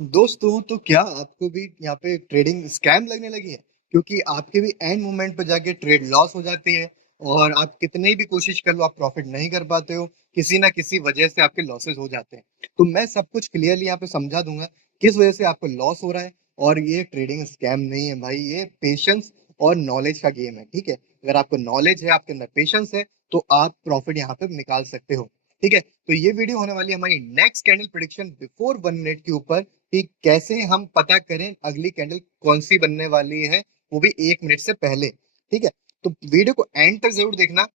दोस्तों, तो क्या आपको भी यहाँ पे ट्रेडिंग स्कैम लगने लगी है? क्योंकि आपके भी एंड मोमेंट पे जाके ट्रेड लॉस हो जाती है और आप कितनी भी कोशिश कर लो, आप प्रॉफिट नहीं कर पाते हो। किसी ना किसी वजह से आपके लॉसेस हो जाते हैं। तो मैं सब कुछ क्लियरली यहाँ पे समझा दूंगा किस वजह से आपको लॉस हो रहा है। और ये ट्रेडिंग स्कैम नहीं है भाई, ये पेशेंस और नॉलेज का गेम है। ठीक है, अगर आपको नॉलेज है, आपके अंदर पेशेंस है, तो आप प्रॉफिट यहाँ पे निकाल सकते हो। ठीक है, तो ये वीडियो होने वाली है हमारी next candle prediction before 1 minute के ऊपर, कि कैसे हम पता करें अगली कैंडल कौन सी बनने वाली है, वो भी 1 मिनट से पहले। ठीक है, तो वीडियो को एंड तक जरूर देखना।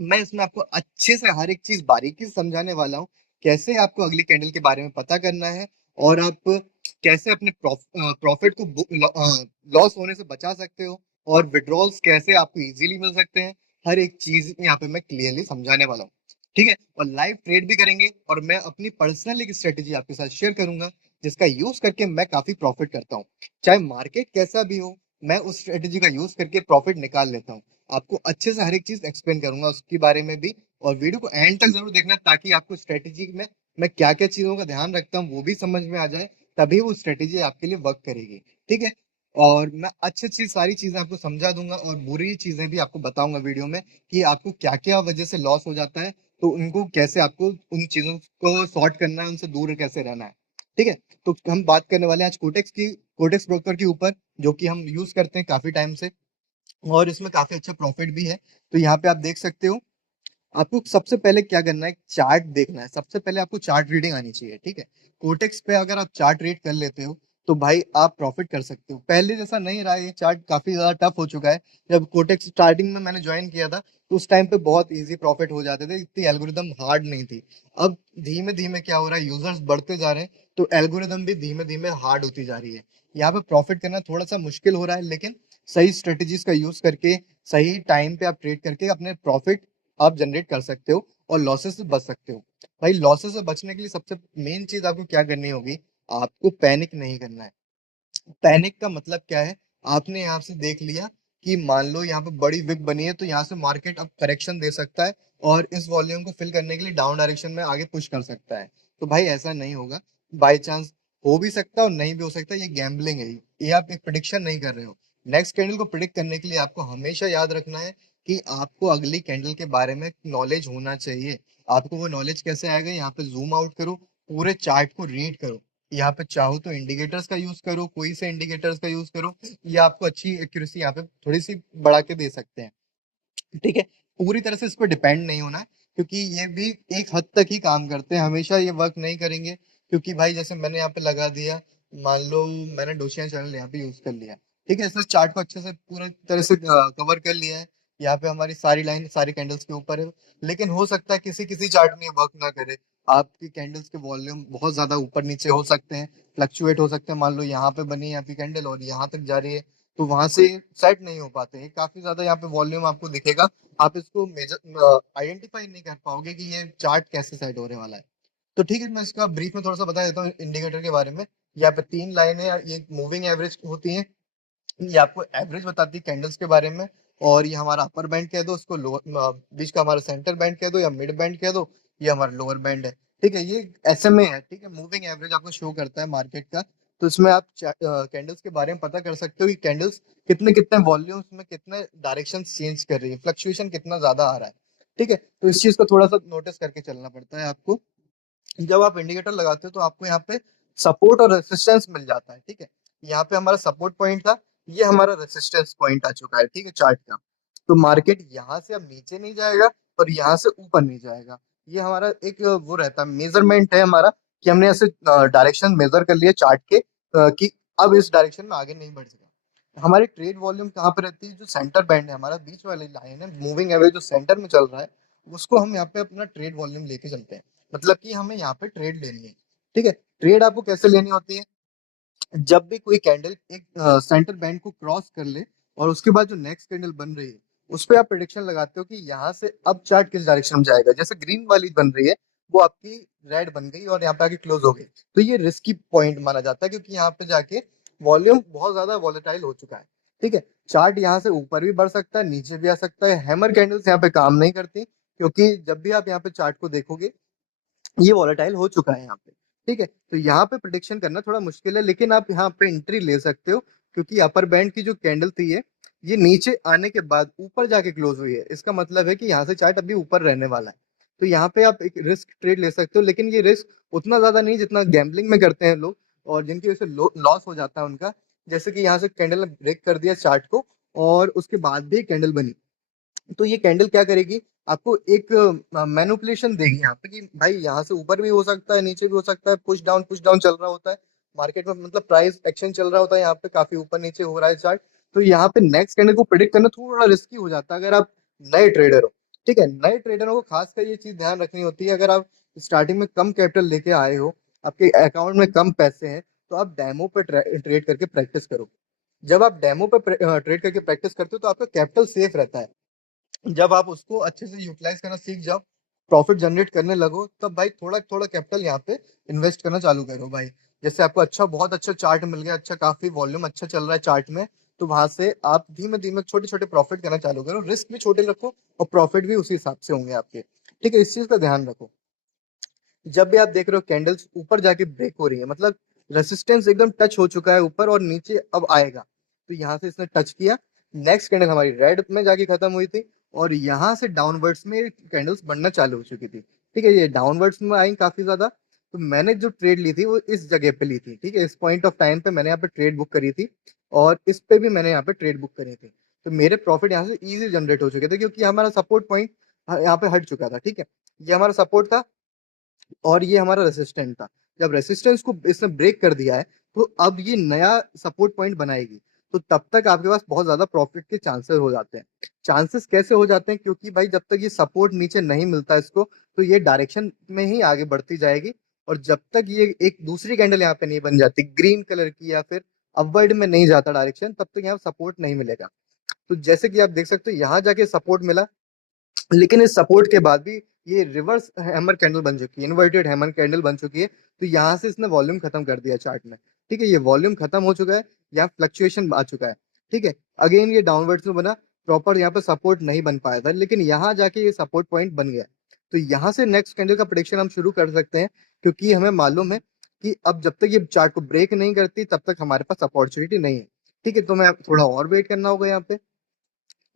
मैं इसमें आपको अच्छे से हर एक चीज बारीकी से समझाने वाला हूँ, कैसे आपको अगली कैंडल के बारे में पता करना है और आप कैसे अपने प्रॉफिट को लॉस होने से बचा सकते हो, और विड्रॉल्स कैसे आपको इजीली मिल सकते हैं। हर एक चीज यहाँ पे मैं क्लियरली समझाने वाला हूँ। ठीक है, और लाइव ट्रेड भी करेंगे, और मैं अपनी पर्सनल एक स्ट्रेटेजी आपके साथ शेयर करूंगा जिसका यूज करके मैं काफी प्रॉफिट करता हूँ। चाहे मार्केट कैसा भी हो, मैं उस स्ट्रेटेजी का यूज करके प्रॉफिट निकाल लेता हूँ। आपको अच्छे से हर एक चीज एक्सप्लेन करूंगा उसके बारे में भी। और वीडियो को एंड तक जरूर देखना, ताकि आपको स्ट्रेटेजी में मैं क्या क्या चीजों का ध्यान रखता हूँ वो भी समझ में आ जाए। तभी वो स्ट्रेटेजी आपके लिए वर्क करेगी। ठीक है, और मैं अच्छी अच्छी सारी चीजें आपको समझा दूंगा, और बुरी चीजें भी आपको बताऊंगा वीडियो में, कि आपको क्या क्या वजह से लॉस हो जाता है, तो उनको कैसे आपको उन चीजों को सॉर्ट करना है, उनसे दूर कैसे रहना है। ठीक है, तो हम बात करने वाले हैं आज कोटेक्स की, कोटेक्स ब्रोकर के ऊपर, जो कि हम यूज करते हैं काफी टाइम से, और इसमें काफी अच्छा प्रॉफिट भी है। तो यहाँ पे आप देख सकते हो, आपको सबसे पहले क्या करना है, चार्ट देखना है। सबसे पहले आपको चार्ट रीडिंग आनी चाहिए। ठीक है, कोटेक्स पे अगर आप चार्ट रीड कर लेते हो, तो भाई आप प्रॉफिट कर सकते हो। पहले जैसा नहीं रहा, ये चार्ट काफी ज्यादा टफ हो चुका है। जब कोटेक्स स्टार्टिंग में मैंने ज्वाइन किया था, तो उस टाइम पे बहुत इजी प्रॉफिट हो जाते थे, इतनी एल्गोरिदम हार्ड नहीं थी। अब धीमे धीमे क्या हो रहा है, यूजर्स बढ़ते जा रहे हैं, तो एल्गोरिदम भी धीमे धीमे हार्ड होती जा रही है। यहाँ पे प्रॉफिट करना थोड़ा सा मुश्किल हो रहा है, लेकिन सही स्ट्रेटेजीज का यूज करके, सही टाइम पे आप ट्रेड करके अपने प्रॉफिट आप जनरेट कर सकते हो और लॉसेस से बच सकते हो। भाई, लॉसेस से बचने के लिए सबसे मेन चीज आपको क्या करनी होगी, आपको पैनिक नहीं करना है। पैनिक का मतलब क्या है, आपने यहाँ से देख लिया कि मान लो यहाँ पे बड़ी विक बनी है, तो यहाँ से मार्केट अब करेक्शन दे सकता है और इस वॉल्यूम को फिल करने के लिए डाउन डायरेक्शन में आगे पुश कर सकता है। तो भाई ऐसा नहीं होगा। बाई चांस हो भी सकता है और नहीं भी हो सकता, ये गैम्बलिंग है। ये आप एक प्रिडिक्शन नहीं कर रहे हो। नेक्स्ट कैंडल को प्रिडिक्ट करने के लिए आपको हमेशा याद रखना है कि आपको अगली कैंडल के बारे में नॉलेज होना चाहिए। आपको वो नॉलेज कैसे आएगा, यहाँ पे जूम आउट करो, पूरे चार्ट को रीड करो। यहाँ पे चाहो तो इंडिकेटर्स का यूज करो, कोई से इंडिकेटर्स का यूज करो, ये आपको अच्छी एक्यूरेसी यहाँ पे थोड़ी सी बढ़ा के दे सकते हैं। ठीक है, पूरी तरह से इस पर डिपेंड नहीं होना है, क्योंकि ये भी एक हद तक ही काम करते हैं, हमेशा ये वर्क नहीं करेंगे। क्योंकि भाई जैसे मैंने यहाँ पे लगा दिया, मान लो मैंने डोशिया चैनल यहाँ पे यूज कर लिया। ठीक है, इसने चार्ट को अच्छे से पूरी तरह से कवर कर लिया है। यहाँ पे हमारी सारी लाइन सारी कैंडल्स के ऊपर है। लेकिन हो सकता है किसी किसी चार्ट में वर्क ना करे। आपकी कैंडल्स के वॉल्यूम बहुत ज्यादा ऊपर नीचे हो सकते हैं, फ्लक्चुएट हो सकते हैं। मान लो यहाँ पे बनी है आपकी कैंडल और यहाँ तक जा रही है, तो वहां से सेट नहीं हो पाते हैं। काफी ज्यादा यहाँ पे वॉल्यूम आपको दिखेगा, आप इसको मेजर आइडेंटिफाई नहीं कर पाओगे कि ये चार्ट कैसे सेट होने वाला है। तो ठीक है, मैं इसका ब्रीफ में थोड़ा सा बता देता हूँ इंडिकेटर के बारे में। यहाँ पे 3 लाइनें, ये मूविंग एवरेज होती हैं। ये आपको एवरेज बताती है कैंडल्स के बारे में। और ये हमारा अपर बैंड कह दो, उसको लोअर, बीच का हमारा सेंटर बैंड कह दो या मिड बैंड कह दो, ये हमारा लोअर बैंड है। ठीक है, ये एसएमए है। ठीक है, मूविंग एवरेज आपको शो करता है मार्केट का। तो इसमें आप कैंडल्स के बारे में पता कर सकते हो कि कैंडल्स कितने कितने वॉल्यूम्स में कितने डायरेक्शन चेंज कर रही है, फ्लक्चुएशन कितना ज्यादा आ रहा है। ठीक है, तो इस चीज को थोड़ा सा नोटिस करके चलना पड़ता है आपको। जब आप इंडिकेटर लगाते हो, तो आपको यहाँ पे सपोर्ट और रेसिस्टेंस मिल जाता है। ठीक है, यहाँ पे हमारा सपोर्ट पॉइंट था, ये हमारा रेसिस्टेंस पॉइंट आ चुका है। ठीक है, चार्ट का। तो मार्केट यहाँ से अब नीचे नहीं जाएगा और यहाँ से ऊपर नहीं जाएगा। ये हमारा एक वो रहता है, मेजरमेंट है हमारा, कि हमने ऐसे डायरेक्शन मेजर कर लिया चार्ट के, कि अब इस डायरेक्शन में आगे नहीं बढ़ सका। हमारी ट्रेड वॉल्यूम कहाँ पे रहती है, जो सेंटर बैंड है हमारा, बीच वाली लाइन है, मूविंग एवरेज जो सेंटर में चल रहा है, उसको हम यहाँ पे अपना ट्रेड वॉल्यूम लेके चलते हैं। मतलब कि हमें यहाँ पे ट्रेड लेनी है। ठीक है, ट्रेड आपको कैसे लेनी होती है, जब भी कोई कैंडल एक सेंटर बैंड को क्रॉस कर ले और उसके बाद जो नेक्स्ट कैंडल बन रही है, उस पे आप प्रिडिक्शन लगाते हो कि यहाँ से अब चार्ट किस डायरेक्शन में जाएगा। जैसे ग्रीन वाली बन रही है, वो आपकी रेड बन गई और यहाँ पे आके क्लोज हो गई, तो ये रिस्की पॉइंट माना जाता है, क्योंकि यहाँ पे जाके वॉल्यूम बहुत ज्यादा वॉलेटाइल हो चुका है। ठीक है, चार्ट यहाँ से ऊपर भी बढ़ सकता है, नीचे भी आ सकता है। हैमर कैंडल्स यहाँ पे काम नहीं करती, क्योंकि जब भी आप यहाँ पे चार्ट को देखोगे, ये वॉलेटाइल हो चुका है यहाँ पे। ठीक है, तो यहाँ पे प्रिडिक्शन करना थोड़ा मुश्किल है, लेकिन आप यहाँ पे एंट्री ले सकते हो, क्योंकि अपर बैंड की जो कैंडल थी ये नीचे आने के बाद ऊपर जाके क्लोज हुई है। इसका मतलब है कि यहाँ से चार्ट अभी ऊपर रहने वाला है। तो यहाँ पे आप एक रिस्क ट्रेड ले सकते हो, लेकिन ये रिस्क उतना ज्यादा नहीं जितना गैम्बलिंग में करते हैं लोग, और जिनकी वजह से लॉस हो जाता है उनका। जैसे कि यहाँ से कैंडल ने ब्रेक कर दिया चार्ट को, और उसके बाद भी कैंडल बनी, तो ये कैंडल क्या करेगी, आपको एक मैनिपुलेशन देगी यहाँ पे कि भाई यहाँ से ऊपर भी हो सकता है, नीचे भी हो सकता है, पुश डाउन चल रहा होता है मार्केट में, मतलब प्राइस एक्शन चल रहा होता है यहाँ पे, काफी ऊपर नीचे हो रहा है चार्ट। तो यहाँ पे नेक्स्ट कैंडल को प्रिडिक्ट करना थोड़ा रिस्की हो जाता है अगर आप नए ट्रेडर हो। ठीक है, नए ट्रेडरों को खासकर ये चीज ध्यान रखनी होती है, अगर आप स्टार्टिंग में कम कैपिटल लेके आए हो, आपके अकाउंट में कम पैसे हैं, तो आप डेमो पे ट्रेड करके प्रैक्टिस करो। जब आप डेमो पे ट्रेड करके प्रैक्टिस करते हो तो आपका कैपिटल सेफ रहता है। जब आप उसको अच्छे से यूटिलाइज करना सीख जाओ, प्रॉफिट जनरेट करने लगो, तब भाई थोड़ा थोड़ा कैपिटल यहाँ पे इन्वेस्ट करना चालू करो भाई। जैसे आपको बहुत अच्छा चार्ट मिल गया, अच्छा काफी वॉल्यूम अच्छा चल रहा है चार्ट में, तो वहां से आप धीमे धीमे छोटे छोटे प्रॉफिट करना चालू करो, रिस्क भी छोटे रखो और प्रॉफिट भी उसी हिसाब से होंगे आपके। ठीक है, इस चीज का ध्यान रखो। जब भी आप देख रहे हो कैंडल्स ऊपर जाके ब्रेक हो रही है, मतलब रेसिस्टेंस एकदम टच हो चुका है ऊपर और नीचे अब आएगा, तो यहाँ से इसने टच किया, नेक्स्ट कैंडल हमारी रेड में जाके खत्म हुई थी, और यहाँ से डाउनवर्ड्स में कैंडल्स बनना चालू हो चुकी थी। ठीक है, ये डाउनवर्ड्स में आई काफी ज्यादा, तो मैंने जो ट्रेड ली थी वो इस जगह पे ली थी। ठीक है, इस पॉइंट ऑफ टाइम पे मैंने यहाँ पे ट्रेड बुक करी थी, और इस पे भी मैंने यहाँ पे ट्रेड बुक करी थी। तो मेरे प्रॉफिट यहाँ से इजी जनरेट हो चुके थे, क्योंकि हमारा सपोर्ट पॉइंट यहाँ पे हट चुका था। ठीक है, ये हमारा सपोर्ट था और ये हमारा रेसिस्टेंट था। जब रेसिस्टेंस को इसने ब्रेक कर दिया है, तो अब ये नया सपोर्ट पॉइंट बनाएगी, तो तब तक आपके पास बहुत ज्यादा प्रॉफिट के चांसेस हो जाते हैं। चांसेस कैसे हो जाते हैं, क्योंकि भाई जब तक ये सपोर्ट नीचे नहीं मिलता इसको, तो ये डायरेक्शन में ही आगे बढ़ती जाएगी, और जब तक ये एक दूसरी कैंडल यहाँ पे नहीं बन जाती ग्रीन कलर की, या फिर अपवर्ड में नहीं जाता डायरेक्शन, तब तक यहाँ सपोर्ट नहीं मिलेगा। तो जैसे कि आप देख सकते हो यहाँ जाके सपोर्ट मिला, लेकिन इस सपोर्ट के बाद भी ये रिवर्स हैमर कैंडल बन चुकी है, इन्वर्टेड हैमर कैंडल बन चुकी है, तो यहाँ से इसने वॉल्यूम खत्म कर दिया चार्ट में। ठीक है, ये वॉल्यूम खत्म हो चुका है, यहाँ फ्लक्चुएशन आ चुका है। ठीक है, अगेन ये डाउनवर्ड्स में बना, प्रॉपर यहाँ पे सपोर्ट नहीं बन पाया था, लेकिन यहाँ जाके ये सपोर्ट पॉइंट बन गया। तो यहाँ से नेक्स्ट कैंडल का प्रेडिक्शन हम शुरू कर सकते हैं, क्योंकि हमें मालूम है कि अब जब तक ये चार्ट को ब्रेक नहीं करती तब तक हमारे पास अपॉर्चुनिटी नहीं है। ठीक है, तो मैं थोड़ा और वेट करना होगा यहाँ पे,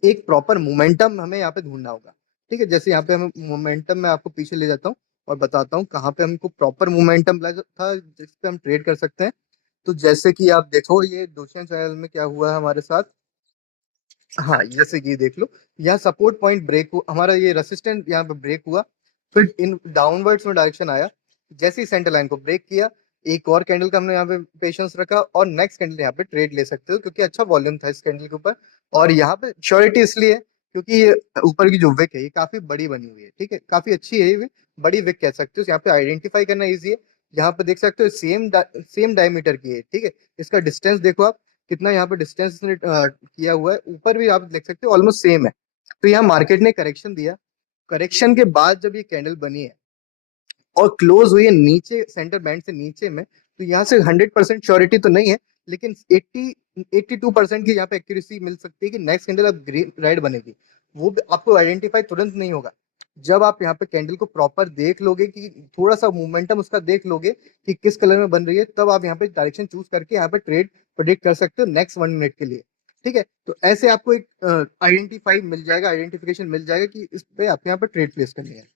एक प्रॉपर मोमेंटम हमें यहाँ पे ढूंढना होगा। ठीक है, जैसे यहाँ पे हमें मोमेंटम में आपको पीछे ले जाता हूँ और बताता हूँ कहाँ पे हमको प्रॉपर मोमेंटम लगा था जिस पे हम ट्रेड कर सकते हैं। तो जैसे कि आप देखो ये दूसरे चैनल में क्या हुआ है हमारे साथ। हाँ, जैसे कि देख लो, यहाँ सपोर्ट पॉइंट ब्रेक हुआ हमारा, ये रेसिस्टेंट यहाँ पे ब्रेक हुआ, फिर इन डाउनवर्ड्स में डायरेक्शन आया, जैसे ही सेंटर लाइन को ब्रेक किया, एक और कैंडल का हमने यहाँ पे पेशेंस रखा, और नेक्स्ट कैंडल यहाँ पे ट्रेड ले सकते हो, क्योंकि अच्छा वॉल्यूम था इस कैंडल के ऊपर। और यहाँ पे श्योरिटी इसलिए है क्योंकि ये ऊपर की जो विक है ये काफी बड़ी बनी हुई है। ठीक है, काफी अच्छी है ये, बड़ी विक कह सकते हो, यहाँ पे आइडेंटिफाई करना ईजी है। यहाँ पे देख सकते हो सेम डायमीटर की है। ठीक है, इसका डिस्टेंस देखो आप, कितना यहाँ पे डिस्टेंस किया हुआ है, ऊपर भी आप देख सकते हो ऑलमोस्ट सेम है। तो यहाँ मार्केट ने करेक्शन दिया, करेक्शन के बाद जब ये कैंडल बनी है और क्लोज हुई है नीचे सेंटर बैंड से नीचे में, तो यहाँ से 100% श्योरिटी तो नहीं है, लेकिन 82% की यहाँ पे एक्यूरेसी मिल सकती है कि नेक्स्ट कैंडल अब ग्रीन रेड बनेगी। वो भी आपको आइडेंटिफाई तुरंत नहीं होगा, जब आप यहाँ पे कैंडल को प्रॉपर देख लोगे, कि थोड़ा सा मोमेंटम उसका देख लोगे कि किस कलर में बन रही है, तब आप यहाँ पे डायरेक्शन चूज करके यहाँ पे ट्रेड प्रेडिक्ट कर सकते हो नेक्स्ट 1 मिनट के लिए। ठीक है, तो ऐसे आपको एक आइडेंटिफाई मिल जाएगा, आइडेंटिफिकेशन मिल जाएगा कि इस पे आपको यहाँ पे ट्रेड प्लेस करनी है।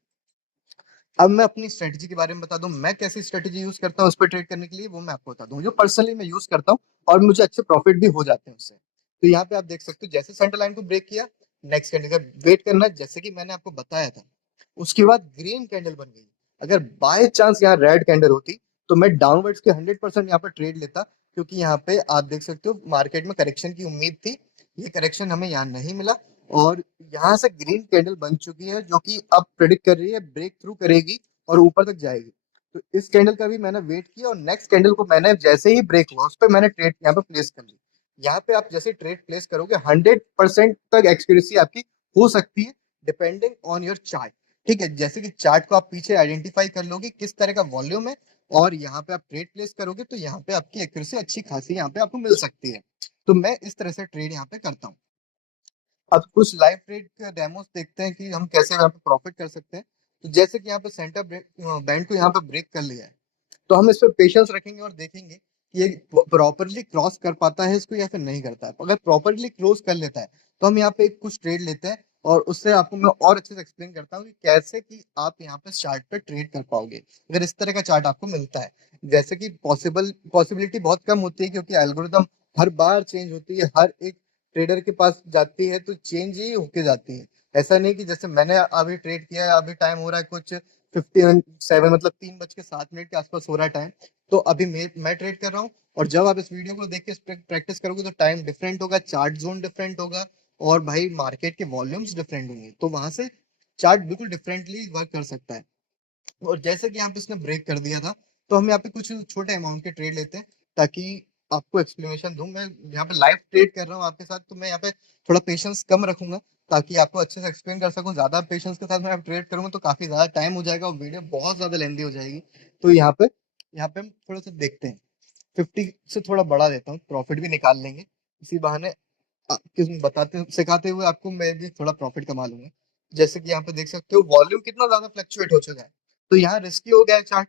अब मैं अपनी स्ट्रेटजी के बारे में बता दूं, मैं कैसी स्ट्रेटजी यूज करता हूँ उस पर ट्रेड करने के लिए, वो मैं आपको बता दूं जो पर्सनली मैं यूज करता हूँ, और मुझे अच्छे प्रॉफिट भी हो जाते हैं उससे। तो यहाँ पे आप देख सकते हो, जैसे सेंटर लाइन को ब्रेक किया, नेक्स्ट कैंडल का वेट करना है, जैसे कि मैंने आपको बताया था। उसके बाद ग्रीन कैंडल बन गई, अगर बाय चांस यहाँ रेड कैंडल होती, तो मैं डाउनवर्ड्स के 100% यहाँ पर ट्रेड लेता, क्योंकि यहाँ पे आप देख सकते हो मार्केट में करेक्शन की उम्मीद थी, ये करेक्शन हमें यहाँ नहीं मिला, और यहाँ से ग्रीन कैंडल बन चुकी है, जो कि अब प्रेडिक्ट कर रही है ब्रेक थ्रू करेगी और ऊपर तक जाएगी। तो इस कैंडल का भी मैंने वेट किया, और नेक्स्ट कैंडल को मैंने जैसे ही ब्रेक हुआ उस पर मैंने ट्रेड यहाँ पे प्लेस कर ली। यहाँ पे आप जैसे ट्रेड प्लेस करोगे 100% तक एक्सक्यूरेसी आपकी हो सकती है, डिपेंडिंग ऑन योर चार्ट। ठीक है, जैसे कि चार्ट को आप पीछे आइडेंटिफाई कर लोगे किस तरह का वॉल्यूम है, और यहाँ पे आप ट्रेड प्लेस करोगे, तो यहाँ पे आपकी एक्यूरेसी अच्छी खासी यहाँ पे आपको मिल सकती है। तो मैं इस तरह से ट्रेड यहाँ पे करता हूँ। अब कुछ लाइव ट्रेड के डेमोस देखते हैं कि हम कैसे यहाँ पे प्रॉफिट कर सकते हैं। तो जैसे कि यहाँ पे सेंटर ब्रेक बैंड को यहाँ पे ब्रेक कर लिया है, तो हम इस पे पेशेंस रखेंगे और देखेंगे कि ये प्रॉपरली क्रॉस कर पाता है इसको या फिर नहीं करता है। अगर प्रॉपरली क्रॉस कर लेता है तो हम यहाँ पे कुछ ट्रेड लेते हैं, और उससे आपको मैं और अच्छे से एक्सप्लेन करता हूँ कि कैसे कि आप यहाँ पे चार्ट पे ट्रेड कर पाओगे अगर इस तरह का चार्ट आपको मिलता है। जैसे कि पॉसिबिलिटी बहुत कम होती है, क्योंकि एल्गोरिदम हर बार चेंज होती है, हर एक ट्रेडर के पास जाती है तो चेंज ही होके जाती है। ऐसा नहीं कि जैसे मैंने अभी ट्रेड किया है, अभी टाइम हो रहा है कुछ 57, मतलब 3:07 के आसपास हो रहा है टाइम, तो अभी मैं ट्रेड कर रहा हूँ। और जब आप इस वीडियो को देख के प्रैक्टिस करोगे तो टाइम डिफरेंट होगा, चार्ट जोन डिफरेंट होगा, और भाई मार्केट के वॉल्यूम्स डिफरेंट होंगे, तो वहां से चार्ट बिल्कुल डिफरेंटली वर्क कर सकता है। और जैसे कि यहाँ पे इसने ब्रेक कर दिया था, तो हम यहाँ पे कुछ छोटे अमाउंट के ट्रेड लेते हैं, ताकि आपको एक्सप्लेनेशन दूं। मैं यहाँ पे लाइव ट्रेड कर रहा हूँ आपके साथ, तो मैं यहाँ पे थोड़ा पेशेंस कम रखूंगा, ताकि आपको अच्छे से एक्सप्लेन कर सकूं। ज्यादा पेशेंस के साथ मैं ट्रेड करूंगा तो काफी ज्यादा टाइम हो जाएगा और वीडियो बहुत ज्यादा लेंदी हो जाएगी। तो यहाँ पे हम थोड़ा सा देखते हैं, 50 से थोड़ा बढ़ा देता हूँ, प्रॉफिट भी निकाल लेंगे इसी बहाने। किस बताते सिखाते हुए आपको मैं भी थोड़ा प्रॉफिट कमा लूंगा। जैसे कि यहाँ पे देख सकते हो वॉल्यूम कितना ज्यादा फ्लक्चुएट हो चुका है, तो यहाँ रिस्की हो गया है चार्ट।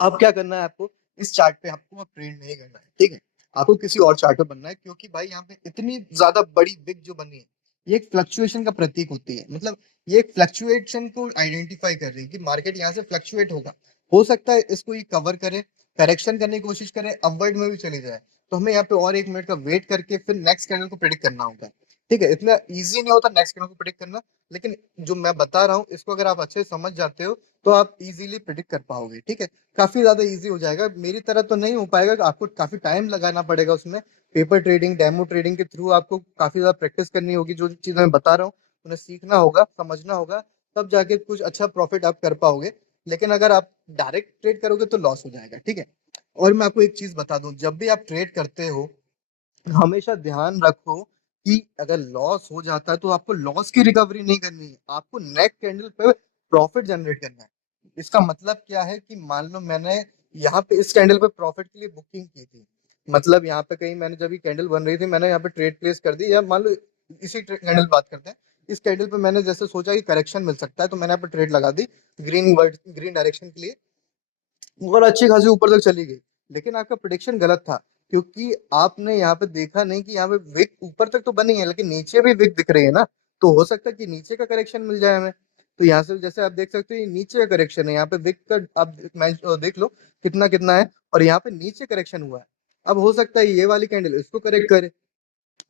अब क्या करना है आपको, इस चार्ट पे आपको अब ट्रेड नहीं करना है, ठीक है। आपको किसी और चार्ट पे बनना है, क्योंकि भाई यहाँ पे इतनी ज्यादा बड़ी बिग जो बनी है, ये एक फ्लक्चुएशन का प्रतीक होती है। मतलब ये एक फ्लक्चुएशन को आइडेंटिफाई कर रही है कि मार्केट यहाँ से फ्लक्चुएट होगा। हो सकता है इसको ये कवर करे, करेक्शन करने की कोशिश करे, अपवर्ड में भी चले जाए, तो हमें यहाँ पे और 1 मिनट का वेट करके फिर नेक्स्ट कैंडल को प्रिडिक्ट करना होगा। ठीक है, इतना इजी नहीं होता नेक्स्ट कैंडल को प्रिडिक्ट करना, लेकिन जो मैं बता रहा हूँ इसको अगर आप अच्छे से समझ जाते हो तो आप इजीली प्रिडिक्ट कर पाओगे, ठीक है। काफी ज्यादा इजी हो जाएगा, मेरी तरह तो नहीं हो पाएगा, आपको काफी टाइम लगाना पड़ेगा उसमें। पेपर ट्रेडिंग, डेमो ट्रेडिंग के थ्रू आपको काफी ज्यादा प्रैक्टिस करनी होगी, जो चीजें मैं बता रहा हूँ उन्हें सीखना होगा, समझना होगा, तब जाके कुछ अच्छा प्रॉफिट आप कर पाओगे। लेकिन अगर आप डायरेक्ट ट्रेड करोगे तो लॉस हो जाएगा, ठीक है। और मैं आपको एक चीज बता दूं, जब भी आप ट्रेड करते हो हमेशा ध्यान रखो कि अगर लॉस हो जाता है तो आपको लॉस की रिकवरी नहीं करनी है, आपको नेक्स्ट कैंडल पे प्रॉफिट जनरेट करना है। इसका मतलब क्या है कि मान लो मैंने यहाँ पे इस कैंडल पे प्रॉफिट के लिए बुकिंग की थी, मतलब यहाँ पे कहीं मैंने जब ये कैंडल बन रही थी मैंने यहाँ पे ट्रेड प्लेस कर दी, या मान लो इसी कैंडल बात करते हैं, इस कैंडल पे मैंने जैसे सोचा कि करेक्शन मिल सकता है तो मैंने यहाँ पे ट्रेड लगा दी ग्रीन डायरेक्शन के लिए, और अच्छी खासी ऊपर तक चली गई। लेकिन आपका प्रिडिक्शन गलत था, क्योंकि आपने यहाँ पे देखा नहीं कि यहाँ पे विक ऊपर तक तो बनी है लेकिन नीचे भी विक दिख रही है ना, तो हो सकता है कि नीचे का करेक्शन मिल जाए हमें। तो यहाँ से जैसे आप देख सकते हो ये नीचे का करेक्शन है, यहाँ पे विक का आप देख लो कितना कितना है, और यहाँ पे नीचे करेक्शन हुआ है। अब हो सकता है ये वाली कैंडल इसको करेक्ट करे,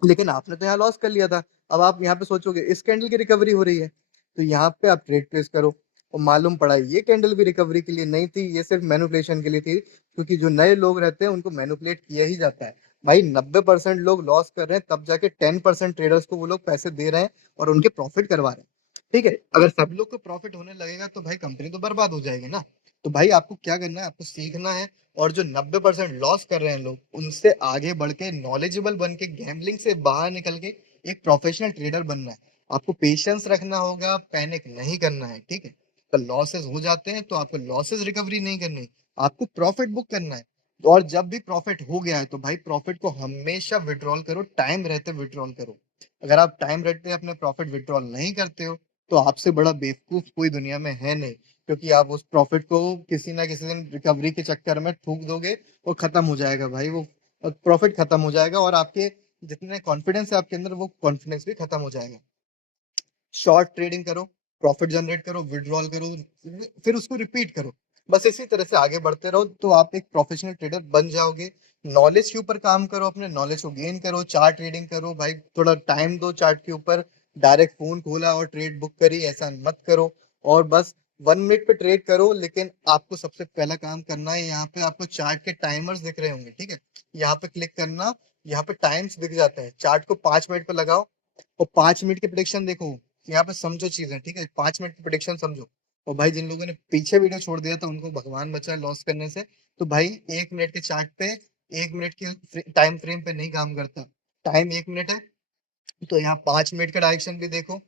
लेकिन आपने तो यहाँ लॉस कर लिया था। अब आप यहाँ पे सोचोगे इस कैंडल की रिकवरी हो रही है, तो यहाँ पे आप ट्रेड प्लेस करो, और मालूम पड़ा ये कैंडल भी रिकवरी के लिए नहीं थी, ये सिर्फ मैनिपुलेशन के लिए थी, क्योंकि जो नए लोग रहते हैं उनको मैनिपुलेट किया ही जाता है। भाई 90% लोग लॉस कर रहे हैं, तब जाके 10% ट्रेडर्स को वो लोग पैसे दे रहे हैं और उनके प्रॉफिट करवा रहे हैं। ठीक है, अगर सब लोग को प्रॉफिट होने लगेगा तो भाई कंपनी तो बर्बाद हो जाएगी ना। तो भाई आपको क्या करना है, आपको सीखना है, और जो 90% लॉस कर रहे हैं लोग उनसे आगे बढ़ के नॉलेजेबल बन के गैम्बलिंग से बाहर निकल के एक प्रोफेशनल ट्रेडर बनना है। आपको पेशेंस रखना होगा, पैनिक नहीं करना है, ठीक है। तो लॉसेस हो जाते हैं तो आपको लॉसेस रिकवरी नहीं करनी, आपको प्रॉफिट बुक करना है। और जब भी प्रॉफिट हो गया है तो भाई प्रॉफिट को हमेशा विड्रॉल करो, टाइम रहते विड्रॉल करो। अगर आप टाइम रहते अपने प्रॉफिट विड्रॉल नहीं करते हो तो आपसे बड़ा बेवकूफ कोई दुनिया में है नहीं, क्योंकि आप उस प्रॉफिट को किसी ना किसी दिन रिकवरी के चक्कर में ठूक दोगे, वो खत्म हो जाएगा भाई, वो प्रॉफिट खत्म हो जाएगा, और आपके जितने कॉन्फिडेंस है आपके अंदर वो कॉन्फिडेंस भी खत्म हो जाएगा। शॉर्ट ट्रेडिंग करो, प्रॉफिट जनरेट करो, विड्रॉल करो, फिर उसको रिपीट करो। बस इसी तरह से आगे बढ़ते रहो तो आप एक प्रोफेशनल ट्रेडर बन जाओगे। नॉलेज के ऊपर काम करो, अपने नॉलेज को गेन करो, चार्ट ट्रेडिंग करो भाई, थोड़ा टाइम दो चार्ट के ऊपर। डायरेक्ट फोन खोला और ट्रेड बुक करी ऐसा मत करो, और बस 1 मिनट पे ट्रेड करो। लेकिन आपको सबसे पहला काम करना है, यहाँ पे आपको चार्ट के टाइमर्स दिख रहे होंगे, ठीक है, यहाँ पे क्लिक करना, यहाँ पे टाइम्स दिख जाते हैं, चार्ट को 5 मिनट पे लगाओ और 5 मिनट की प्रिडिक्शन देखो। यहाँ पे समझो चीजें, ठीक है, 5 मिनट की प्रिडिक्शन समझो। और भाई जिन लोगों ने पीछे वीडियो छोड़ दिया था उनको भगवान बचाए लॉस करने से। तो भाई 1 मिनट के चार्ट पे, 1 मिनट के टाइम फ्रेम पे नहीं काम करता, टाइम 1 मिनट है, तो यहाँ 5 मिनट का डायरेक्शन भी देखो,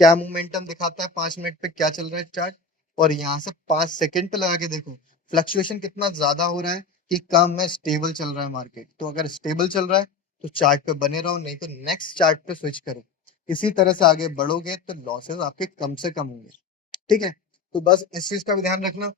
क्या मोमेंटम दिखाता है 5 मिनट पे, क्या चल रहा है चार्ट। और यहाँ से 5 सेकंड पे लगा के देखो फ्लक्चुएशन कितना ज्यादा हो रहा है, कि कम में स्टेबल चल रहा है मार्केट। तो अगर स्टेबल चल रहा है तो चार्ट पे बने रहो, नहीं तो नेक्स्ट चार्ट पे स्विच करो। इसी तरह से आगे बढ़ोगे तो लॉसेस आपके कम से कम होंगे, ठीक है। तो बस इस चीज का भी ध्यान रखना।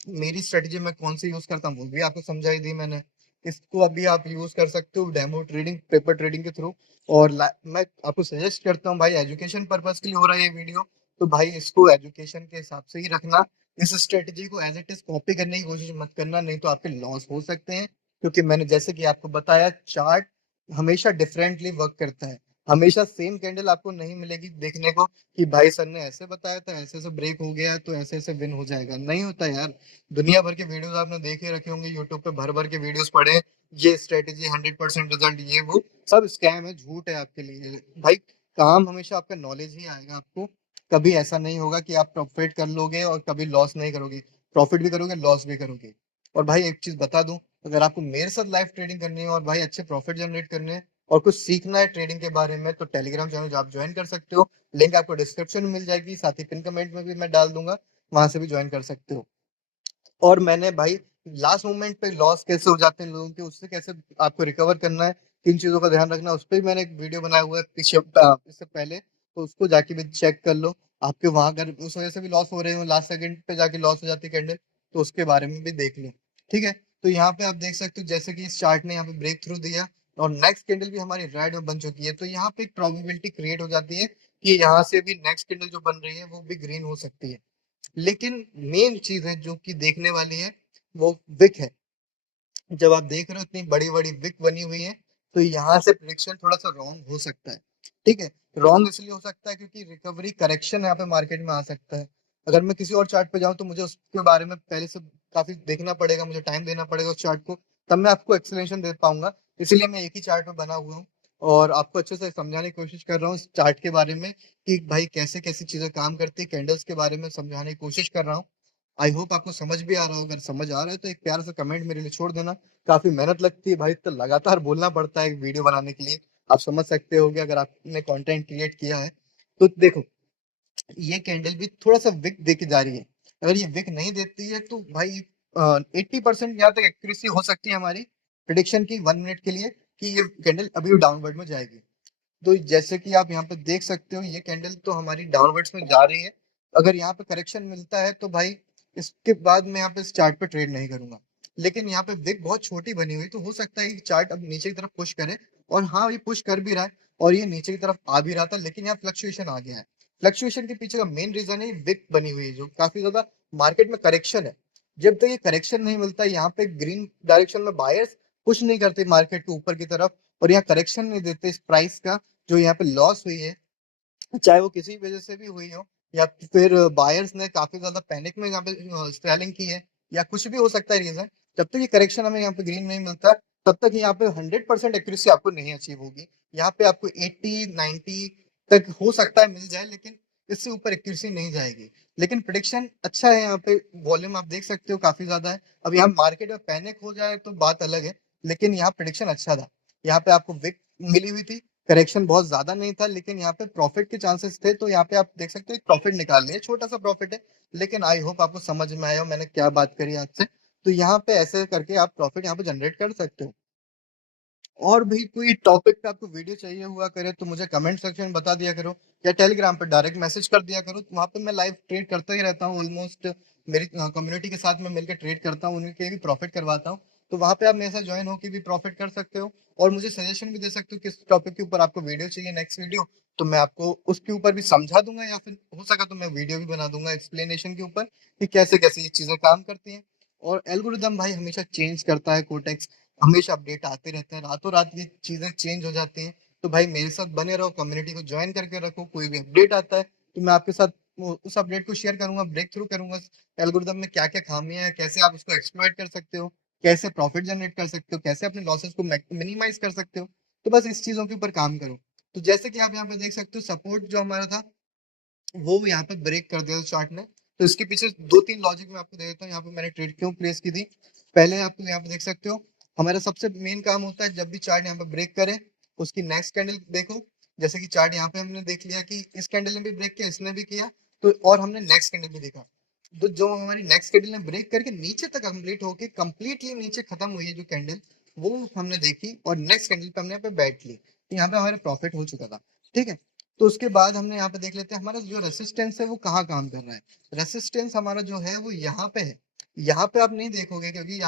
मेरी स्ट्रेटजी मैं कौन सी यूज करता हूँ वो भी आपको समझाई दी मैंने। इसको अभी आप यूज कर सकते हो डेमो ट्रेडिंग, पेपर ट्रेडिंग के थ्रू। और मैं आपको सजेस्ट करता हूँ भाई, एजुकेशन पर्पज के लिए हो रहा है ये वीडियो, तो भाई इसको एजुकेशन के हिसाब से ही रखना। इस स्ट्रेटजी को एज इट इज कॉपी करने की कोशिश मत करना, नहीं तो आपके लॉस हो सकते हैं। क्योंकि मैंने जैसे कि आपको बताया, चार्ट हमेशा डिफरेंटली वर्क करता है। हमेशा सेम कैंडल आपको नहीं मिलेगी देखने को कि भाई सर ने ऐसे बताया था, ऐसे ऐसे ब्रेक हो गया है तो ऐसे ऐसे विन हो जाएगा, नहीं होता यार। दुनिया भर के वीडियोस आपने देखे रखे होंगे यूट्यूब पे, भर भर के वीडियोस पढ़े, ये स्ट्रेटेजी 100% रिजल्ट, ये वो सब स्कैम है, झूठ है आपके लिए भाई। काम हमेशा आपका नॉलेज ही आएगा आपको। कभी ऐसा नहीं होगा कि आप प्रॉफिट कर लोगे और कभी लॉस नहीं करोगे। प्रॉफिट भी करोगे, लॉस भी करोगे। और भाई एक चीज बता दूं, अगर आपको मेरे साथ लाइव ट्रेडिंग करनी है और भाई अच्छे प्रॉफिट जनरेट करने हैं और कुछ सीखना है ट्रेडिंग के बारे में, तो टेलीग्राम चैनल आप ज्वाइन कर सकते हो। लिंक आपको डिस्क्रिप्शन में मिल जाएगी, साथ ही पिन कमेंट में भी मैं डाल दूंगा, वहां से भी ज्वाइन कर सकते हो। और मैंने भाई लास्ट मोमेंट पे लॉस कैसे हो जाते हैं लोगों के, उससे कैसे आपको रिकवर करना है, किन चीजों का ध्यान रखना है, उस पर भी मैंने एक वीडियो बनाया हुआ है पीछे इससे पहले, तो उसको जाके भी चेक कर लो। आपके वहां अगर उस वजह से भी लॉस हो रहे हो, लास्ट सेकंड पे जाके लॉस हो जाती है कैंडल, तो उसके बारे में भी देख लो। ठीक है, तो यहाँ पे आप देख सकते हो जैसे कि इस चार्ट ने यहाँ पे ब्रेक थ्रू दिया और नेक्स्ट कैंडल भी हमारी रेड में बन चुकी है, तो यहाँ पे एक प्रोबेबिलिटी क्रिएट हो जाती है कि यहाँ से भी नेक्स्ट कैंडल जो बन रही है वो भी ग्रीन हो सकती है। लेकिन मेन चीज है जो कि देखने वाली है, वो विक है। जब आप देख रहे हो इतनी बड़ी बड़ी विक बनी हुई है, तो यहाँ से प्रिडिक्शन थोड़ा सा रॉन्ग हो सकता है। ठीक है, रॉन्ग इसलिए हो सकता है क्योंकि रिकवरी करेक्शन यहाँ पे मार्केट में आ सकता है। अगर मैं किसी और चार्ट पे जाऊं तो मुझे उसके बारे में पहले से काफी देखना पड़ेगा, मुझे टाइम देना पड़ेगा उस चार्ट को, तब मैं आपको एक्सप्लेनेशन दे पाऊंगा। इसीलिए मैं एक ही चार्ट पे बना हुआ हूँ और आपको अच्छे से समझाने की कोशिश कर रहा हूँ इस चार्ट के बारे में कि भाई कैसे कैसी चीजें काम करती है, कैंडल्स के बारे में समझाने की कोशिश कर रहा हूँ। आई होप आपको समझ भी आ रहा हो, अगर समझ आ रहा है तो एक प्यारा सा कमेंट मेरे लिए छोड़ देना। काफी मेहनत लगती है भाई, तो लगातार बोलना पड़ता है एक वीडियो बनाने के लिए। आप समझ सकते हो कि अगर आपने कंटेंट क्रिएट किया है तो देखो, ये कैंडल भी थोड़ा सा विक दे के जा रही है। अगर ये विक नहीं देती है तो भाई 80% यहाँ तक एक्यूरेसी हो सकती है हमारी प्रिडिक्शन की 1 मिनट के लिए कि ये कैंडल अभी भी डाउनवर्ड में जाएगी। तो जैसे कि आप यहाँ पे देख सकते हो, ये कैंडल तो हमारी डाउनवर्ड्स में जा रही है। अगर यहाँ पे करेक्शन मिलता है तो भाई इसके बाद मैं यहाँ पे इस चार्ट पे ट्रेड नहीं करूंगा। लेकिन यहाँ पे विक बहुत छोटी बनी हुई, तो हो सकता है कि चार्ट अब नीचे की तरफ पुश करे। और हाँ, ये पुश कर भी रहा है और ये नीचे की तरफ आ भी रहा था, लेकिन यहाँ फ्लक्चुएशन आ गया है। फ्लक्चुएशन के पीछे का मेन रीजन है विक बनी हुई है, जो काफी ज्यादा मार्केट में करेक्शन है। जब तक ये करेक्शन नहीं मिलता, यहाँ पे ग्रीन डायरेक्शन में बायर्स पुश नहीं करते मार्केट के ऊपर की तरफ, और यहाँ करेक्शन नहीं देते इस प्राइस का, जो यहाँ पे लॉस हुई है, चाहे वो किसी वजह से भी हुई हो, या फिर बायर्स ने काफी ज्यादा पैनिक में यहाँ पे सेलिंग की है, या कुछ भी हो सकता है रीजन। जब तक ये करेक्शन हमें यहाँ पे ग्रीन नहीं मिलता, तब तक यहाँ पे 100% एक्यूरेसी आपको नहीं अचीव होगी। यहाँ पे आपको 80-90 तक हो सकता है मिल जाए, लेकिन इससे ऊपर एक्यूरेसी नहीं जाएगी। लेकिन प्रिडिक्शन अच्छा है, यहाँ पे वॉल्यूम आप देख सकते हो काफी ज्यादा है। अब यहाँ मार्केट में पैनिक हो जाए तो बात अलग है, लेकिन यहाँ प्रिडिक्शन अच्छा था। यहाँ पे आपको विक मिली हुई थी, करेक्शन बहुत ज्यादा नहीं था, लेकिन यहाँ पे प्रॉफिट के चांसेस थे, तो यहाँ पे आप देख सकते हो एक प्रॉफिट निकाल लिया, छोटा सा प्रॉफिट है। लेकिन आई होप आपको समझ में आया हो मैंने क्या बात करी आपसे। तो यहाँ पे ऐसे करके आप प्रॉफिट यहाँ पे जनरेट कर सकते हो। और भी कोई टॉपिक पे आपको वीडियो चाहिए हुआ करे तो मुझे कमेंट सेक्शन में बता दिया करो, या टेलीग्राम पे डायरेक्ट मैसेज कर दिया करो, वहां पे मैं लाइव ट्रेड करता ही रहता हूँ ऑलमोस्ट। मेरी कम्युनिटी के साथ मैं मिलकर ट्रेड करता हूँ, उनके भी प्रॉफिट करवाता हूँ। तो वहां पे आप मेरे साथ ज्वाइन होकर भी प्रॉफिट कर सकते हो, और मुझे सजेशन भी दे सकते हो किस टॉपिक के ऊपर आपको वीडियो चाहिए, नेक्स्ट वीडियो। तो मैं आपको उसके ऊपर भी समझा दूंगा, या फिर हो सका तो मैं वीडियो भी बना दूंगा एक्सप्लेनेशन के ऊपर कि कैसे कैसे ये चीजें काम करती हैं। और एल्गोरिदम भाई हमेशा चेंज करता है, कोटेक्स हमेशा अपडेट आते रहते हैं, रातों रात ये चीजें चेंज हो जाती हैं। तो भाई मेरे साथ बने रहो, कम्युनिटी को ज्वाइन करके रखो, कोई भी अपडेट आता है तो मैं आपके साथ उस अपडेट को शेयर करूंगा, ब्रेक थ्रू करूंगा एल्गोरिदम में क्या क्या खामियां हैं, कैसे आप उसको एक्सप्लॉइट कर सकते हो, कैसे प्रॉफिट जनरेट कर सकते हो, कैसे अपने लॉसेस को मिनिमाइज कर सकते हो। तो बस इस चीजों के ऊपर काम करो। तो जैसे कि आप यहाँ पे देख सकते हो, सपोर्ट जो हमारा था वो यहाँ पे ब्रेक कर दिया चार्ट ने। तो इसके पीछे दो तीन लॉजिक मैं आपको दे देता हूँ, यहाँ पे मैंने ट्रेड क्यों प्लेस की थी। पहले आपको यहाँ पे देख सकते हो, हमारा सबसे मेन काम होता है जब भी चार्ट यहाँ पे ब्रेक करे, उसकी नेक्स्ट कैंडल देखो। जैसे कि चार्ट यहाँ पे हमने देख लिया कि इस कैंडल ने भी ब्रेक किया, इसने भी किया, तो और हमने नेक्स्ट कैंडल भी देखा। तो जो हमारी नेक्स्ट कैंडल ने ब्रेक करके नीचे तक कंप्लीट होके कंप्लीटली नीचे खत्म हुई है जो कैंडल, वो हमने देखी, और नेक्स्ट कैंडल पे हमने यहाँ पे बैठ ली, तो यहाँ पे हमारा प्रॉफिट हो चुका था। ठीक है, तो उसके बाद हमने यहाँ पे देख लेते हैं हमारा जो रेसिस्टेंस है वो कहाँ काम कर रहा है। रेसिस्टेंस हमारा जो है वो यहाँ पे है, यहाँ पे आप नहीं देखोगे क्योंकि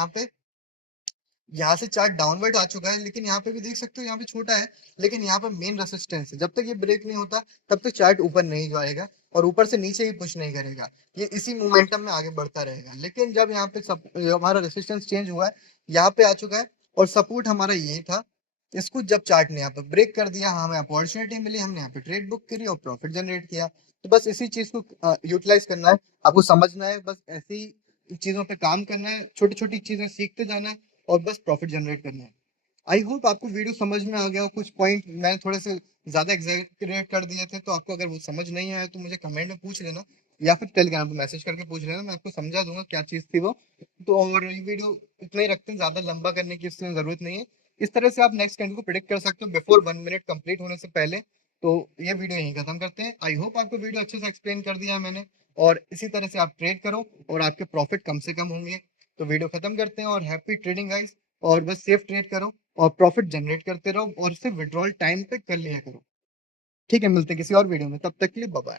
यहाँ से चार्ट डाउनवर्ड आ चुका है, लेकिन यहाँ पे भी देख सकते हो, यहाँ पे छोटा है, लेकिन यहाँ पे मेन रेसिस्टेंस है। जब तक ये ब्रेक नहीं होता तब तक चार्ट ऊपर नहीं जाएगा और ऊपर से नीचे भी पुश नहीं करेगा। ये इसी मोमेंटम में आगे बढ़ता रहेगा। लेकिन जब यहाँ पे हमारा रेसिस्टेंस चेंज हुआ है, यहाँ पे आ चुका है, और सपोर्ट हमारा ये था, इसको जब चार्ट ने यहाँ पे ब्रेक कर दिया, हमें अपॉर्चुनिटी मिली, हमने यहाँ पे ट्रेड बुक करी और प्रॉफिट जनरेट किया। तो बस इसी चीज को यूटिलाइज करना है, आपको समझना है, बस ऐसी चीजों पे काम करना है, छोटी छोटी चीजें सीखते जाना है और बस प्रॉफिट जनरेट करना है। आई होप आपको वीडियो समझ में आ गया हो। कुछ पॉइंट मैंने थोड़े से ज्यादा एग्जैगरेट कर दिए थे, तो आपको अगर वो समझ नहीं आया तो मुझे कमेंट में पूछ लेना, या फिर टेलीग्राम पे मैसेज करके पूछ लेना, मैं आपको समझा दूंगा क्या चीज थी वो। तो और ये वीडियो इतना ही रखते हैं, ज्यादा लंबा करने की इसमें जरूरत नहीं है। इस तरह से आप नेक्स्ट कैंडल को प्रिडिक्ट कर सकते हो बिफोर 1 मिनट कंप्लीट होने से पहले। तो ये वीडियो यहीं खत्म करते हैं। आई होप आपको वीडियो अच्छे से एक्सप्लेन कर दिया है मैंने, और इसी तरह से आप ट्रेड करो और आपके प्रॉफिट कम से कम होंगे। तो वीडियो खत्म करते हैं, और हैप्पी ट्रेडिंग गाइस। और बस सेफ ट्रेड करो और प्रॉफिट जनरेट करते रहो, और सिर्फ विड्रॉल टाइम पे कर लिया करो। ठीक है, मिलते हैं किसी और वीडियो में, तब तक के लिए बाय बाय।